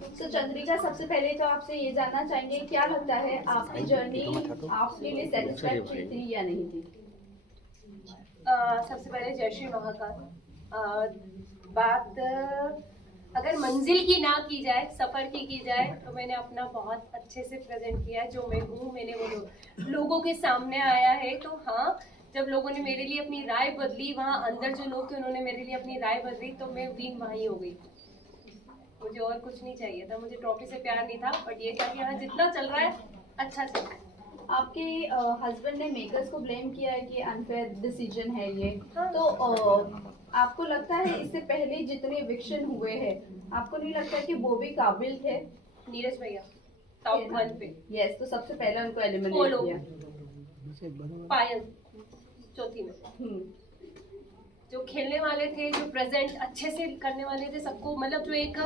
तो चंद्रिका, सबसे पहले तो आपसे ये जानना चाहेंगे, क्या लगता है आपकी जर्नी आपके लिए सेटिस्फैक्टरी थी या नहीं थी? सबसे पहले जय श्री महाकाल। बात अगर मंजिल की ना की जाए, सफर की जाए, तो मैंने अपना बहुत अच्छे से प्रेजेंट किया है। जो मैं हूँ, मैंने वो लोगों के सामने आया है। तो हाँ, जब लोगों ने मेरे लिए अपनी राय बदली, वहाँ अंदर जो लोग थे उन्होंने मेरे लिए अपनी राय बदली, तो मैं विन वहीं हो गई। मुझे और कुछ नहीं चाहिए था, मुझे ट्रॉफी से प्यार नहीं था, बट ये था कि हाँ, जितना चल रहा है अच्छा चल रहा है। आपके हस्बैंड ने मेकर्स को ब्लेम किया है कि अनफेयर डिसीजन है ये। हाँ। तो आपको लगता है इससे पहले जितने इविक्शन हुए हैं, आपको नहीं लगता है कि वो भी काबिल थे? नीरज भैया टॉप 1 पे। यस, तो सबसे पहले उनको एलिमिनेट किया। पायल चौथी में। जो खेलने वाले थे, जो प्रेजेंट अच्छे से करने वाले थे सबको, मतलब जो एक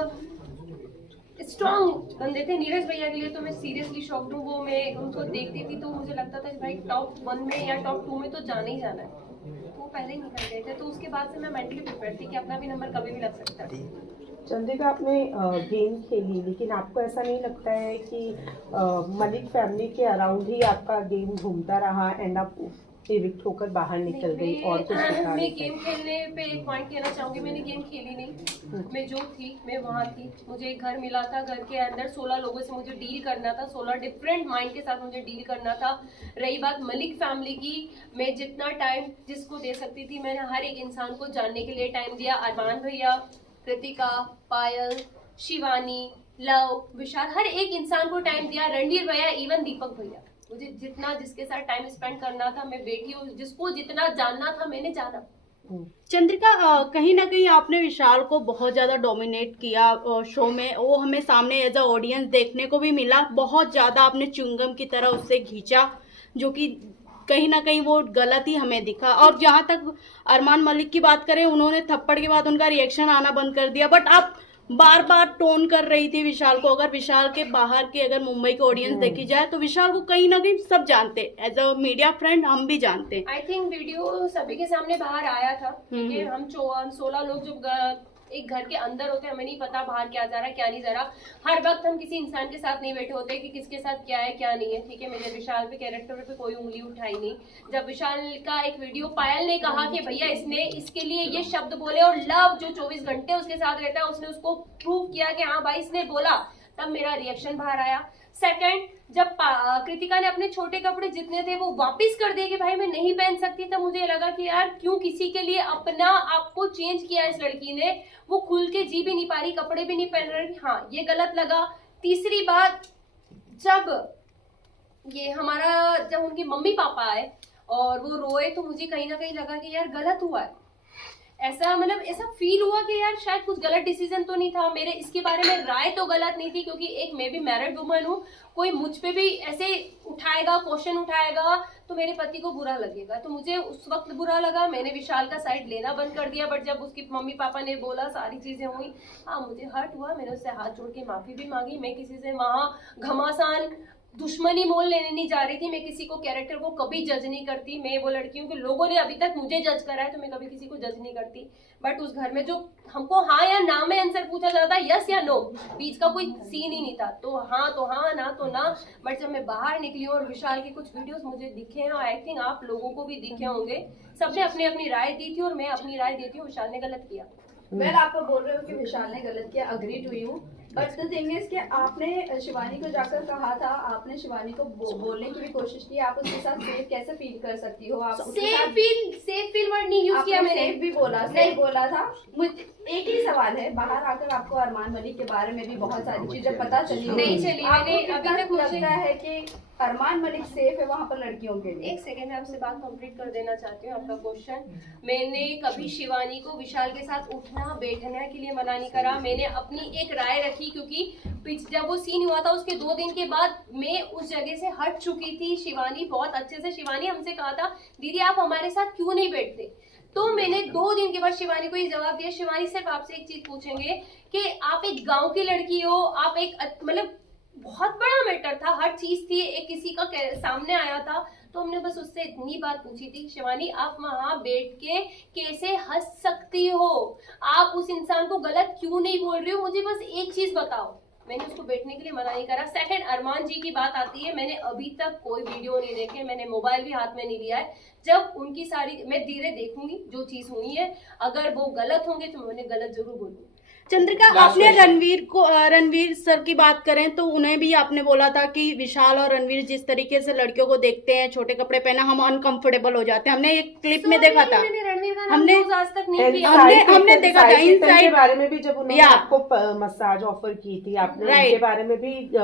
स्ट्रॉन्ग बंदे थे नीरज भैया के लिए, तो मैं सीरियसली शॉक्ड हूँ। वो मैं उनको देखती थी तो मुझे लगता था कि भाई टॉप 1 में या टॉप 2 में तो जाना ही जाना है। तो वो पहले ही निकल गए थे, तो उसके बाद से मैं मेंटली प्रिपेयर थी कि अपना भी नंबर कभी भी लग सकता है। चंद्रिका, आपने गेम खेली, लेकिन आपको ऐसा नहीं लगता है कि मलिक फैमिली के अराउंड ही आपका गेम घूमता रहा एंड आप इविक्ट होकर बाहर निकल गई? और कुछ मैं गेम खेलने पे एक पॉइंट कहना चाहूंगी, मैंने गेम खेली नहीं। मैं जो थी मैं वहाँ थी। मुझे एक घर मिला था, घर के अंदर 16 लोगों से मुझे डील करना था, 16 डिफरेंट माइंड के साथ मुझे डील करना था। रही बात मलिक फैमिली की, मैं जितना टाइम जिसको दे सकती थी, मैंने हर एक इंसान को जानने के लिए टाइम दिया। अरमान भैया, कृतिका, पायल, शिवानी, लव, विशाल, हर एक इंसान को टाइम दिया। रणवीर भैया, इवन दीपक भैया, मुझे जितना जिसके साथ टाइम स्पेंड करना था, मैं बैठी हूँ। जिसको जितना जानना था मैंने जाना। चंद्रिका, कहीं ना कहीं आपने विशाल को बहुत ज्यादा डोमिनेट किया शो में। वो हमें सामने एज अ ऑडियंस देखने को भी मिला। बहुत ज्यादा आपने च्युइंगम की तरह उससे खींचा, जो कि कहीं ना कहीं वो गलत ही हमें दिखा। और जहां तक अरमान मलिक की बात करें, उन्होंने थप्पड़ के बाद उनका रिएक्शन आना बंद कर दिया, बट आप बार बार टोन कर रही थी विशाल को। अगर विशाल के बाहर की अगर मुंबई की ऑडियंस देखी जाए तो विशाल को कहीं ना कहीं सब जानते, एज अ मीडिया फ्रेंड हम भी जानते। आई थिंक वीडियो सभी के सामने बाहर आया था, ठीक है। हम 16 लोग जब एक घर के अंदर होते, हमें नहीं पता बाहर क्या जा रहा है क्या नहीं जा रहा। हर वक्त हम किसी इंसान के साथ नहीं बैठे होते कि किसके साथ क्या है क्या नहीं है, ठीक है। मैंने विशाल पे कैरेक्टर पे कोई उंगली उठाई नहीं। जब विशाल का एक वीडियो पायल ने कहा कि भैया इसने इसके लिए ये शब्द बोले, और लव जो 24 घंटे उसके साथ रहता है, उसने उसको प्रूव किया कि हाँ भाई इसने बोला, तब मेरा रिएक्शन बाहर आया। सेकंड, जब कृतिका ने अपने छोटे कपड़े जितने थे वो वापस कर दिए कि भाई मैं नहीं पहन सकती, तब मुझे लगा कि यार क्यों किसी के लिए अपना आपको चेंज किया इस लड़की ने। वो खुल के जी भी नहीं पा रही, कपड़े भी नहीं पहन रही। हाँ, ये गलत लगा। तीसरी बात, जब उनके मम्मी पापा आए और वो रोए, तो मुझे कहीं ना कहीं लगा कि यार गलत हुआ है। ऐसा फील हुआ कि यार शायद कुछ गलत डिसीजन तो नहीं था। मेरे इसके बारे में राय तो गलत नहीं थी, क्योंकि एक मैं भी मैरिड वुमन हूँ। कोई मुझ पे भी ऐसे उठाएगा, क्वेश्चन उठाएगा, तो मेरे पति को बुरा लगेगा। तो मुझे उस वक्त बुरा लगा, मैंने विशाल का साइड लेना बंद कर दिया। बट जब उसके मम्मी पापा ने बोला, सारी चीजें हुई, हाँ मुझे हर्ट हुआ। मैंने उससे हाथ जोड़ के माफी भी मांगी। मैं किसी से वहां घमासान दुश्मनी मोल लेने नहीं जा रही थी। मैं किसी को कैरेक्टर को कभी जज नहीं करती। मैं वो लड़की हूँ कि लोगों ने अभी तक मुझे जज करा है, तो मैं कभी किसी को जज नहीं करती। बट उस घर में जो हमको हाँ या ना में आंसर पूछा जाता है, यस या नो, बीच का कोई सीन ही नहीं था। तो हाँ, ना तो ना। बट जब मैं बाहर निकली और विशाल के कुछ वीडियोस मुझे दिखे हैं, और आई थिंक आप लोगों को भी दिखे होंगे, सबने अपनी अपनी राय दी थी और मैं अपनी राय देती हूँ, विशाल ने गलत किया। वेल, आप बोल रहे हो कि विशाल ने गलत किया, agree to you. But the thing is कि आपने शिवानी को जाकर कहा था, आपने शिवानी को बोलने की भी कोशिश की, आप उसके साथ सेफ कैसे फील कर सकती हो? आप सेफ फील वर्ड नहीं यूज किया मैंने। सेफ भी बोला, सही बोला था। मुझे एक ही सवाल है, बाहर आकर आपको अरमान मलिक के बारे में भी बहुत सारी चीजें पता चली नहीं चली। मैंने अभी तक लगता है कि अरमान मलिक सेफ है वहाँ पर लड़कियों के लिए? एक सेकेंड, मैं आपसे बात कंप्लीट कर देना चाहती हूँ आपका क्वेश्चन। मैंने कभी शिवानी को विशाल के साथ उठना बैठने के लिए मना नहीं करा। मैंने अपनी एक राय रखी, क्योंकि जब वो सीन हुआ था उसके 2 दिन के बाद मैं उस जगह से हट चुकी थी। शिवानी बहुत अच्छे से, शिवानी हमसे कहा था दीदी आप हमारे साथ क्यों नहीं बैठते, तो मैंने 2 दिन के बाद शिवानी को ये जवाब दिया। शिवानी सिर्फ आपसे एक चीज पूछेंगे कि आप एक गांव की लड़की हो, आप एक मतलब बहुत बड़ा मैटर था, हर चीज थी, एक किसी का सामने आया था, तो हमने बस उससे इतनी बात पूछी थी, शिवानी आप वहां बैठ के कैसे हंस सकती हो, आप उस इंसान को गलत क्यों नहीं बोल रही हो, मुझे बस एक चीज बताओ। मैंने उसको बैठने के लिए मना नहीं करा। सेकंड, अरमान जी की बात आती है, मैंने अभी तक कोई वीडियो नहीं देखे, मैंने मोबाइल भी हाथ में नहीं लिया है। जब उनकी सारी मैं धीरे देखूंगी जो चीज हुई है, अगर वो गलत होंगे तो मैं उन्हें गलत जरूर बोलूंगी। चंद्रिका, आपने रणवीर सर की बात करें तो उन्हें भी आपने बोला था कि विशाल और रणवीर जिस तरीके से लड़कियों को देखते हैं, छोटे कपड़े पहना, हम अनकंफर्टेबल हो जाते हैं। हमने एक क्लिप में देखा था, मैंने रणवीर का हमने- नाम आज तक नहीं किया। हमने देखा था के इनसाइड बारे में भी, जब उन्होंने या। आपको मसाज ऑफर की थी, आपने Right. उनके बारे में भी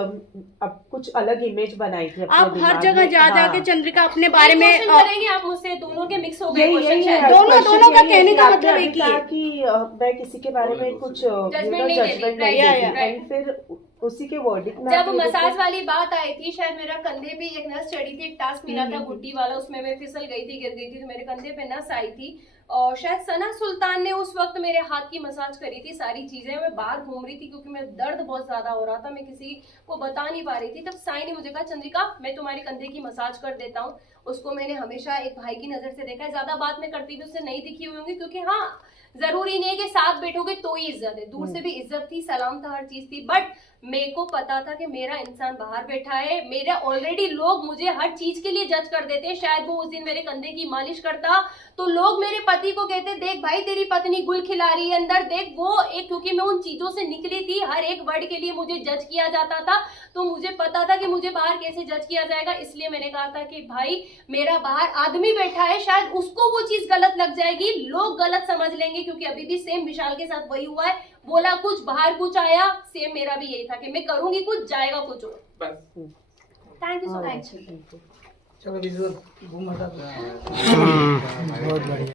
अब कुछ अलग इमेज बनाई थी अपने आप हर दिमाग जगह में। जा हाँ। जाके चंद्रिका अपने बारे में क्वेश्चन करेंगे आप मुझसे, दोनों के मिक्स हो गए यही क्वेश्चन यही शायद। है, दोनों question का यही है कहने कि का आपने मतलब अभी एक ही कहा है। कि मैं किसी के बारे में कुछ Judgment नहीं दे रही, जजमेंट right, नहीं yeah, देती, right. एंड फिर उसी के वर्डिक में जब आप ये मसाज देखो- वाली बात आई थी, शायद मेरा कंधे पे एक नस चढ़ी थी, एक टास्क मिला था गुड्डी वाला, उसमें मैं फिसल गई थी, गिर गई थी, तो मेरे कंधे पे नस आई थी। और शायद सना सुल्तान ने उस वक्त मेरे हाथ की मसाज करी थी। सारी चीजें मैं बाहर घूम रही थी क्योंकि मैं दर्द बहुत ज्यादा हो रहा था, मैं किसी को बता नहीं पा रही थी। तब साई ने मुझे कहा, चंद्रिका मैं तुम्हारे कंधे की मसाज कर देता हूँ। उसको मैंने हमेशा एक भाई की नजर से देखा है, ज्यादा बात मैं करती भी उससे नहीं दिखी हुई होंगी, क्योंकि हाँ जरूरी नहीं है कि साथ बैठोगे तो ही इज्जत है, दूर से भी इज्जत थी, सलाम था, हर चीज थी। बट मेरे को पता था कि मेरा इंसान बाहर बैठा है, मेरे ऑलरेडी लोग मुझे हर चीज के लिए जज कर देते हैं। शायद वो उस दिन मेरे कंधे की मालिश करता तो लोग मेरे पति को कहते, देख भाई तेरी पत्नी गुल खिला रही है अंदर, देख वो एक, क्योंकि मैं उन चीजों से निकली थी, हर एक वर्ड के लिए मुझे जज किया जाता था, तो मुझे पता था कि मुझे बाहर कैसे जज किया जाएगा। इसलिए मैंने कहा था कि भाई मेरा बाहर आदमी बैठा है, शायद उसको वो चीज गलत लग जाएगी, लोग गलत समझ लेंगे, क्योंकि अभी भी सेम विशाल के साथ वही हुआ है, बोला कुछ बाहर कुछ आया, सेम मेरा भी यही था कि मैं करूंगी कुछ जाएगा कुछ और। बस थैंक यू सो हाँ, मच। चलो विजुअल घूम हटा दो। बहुत बढ़िया।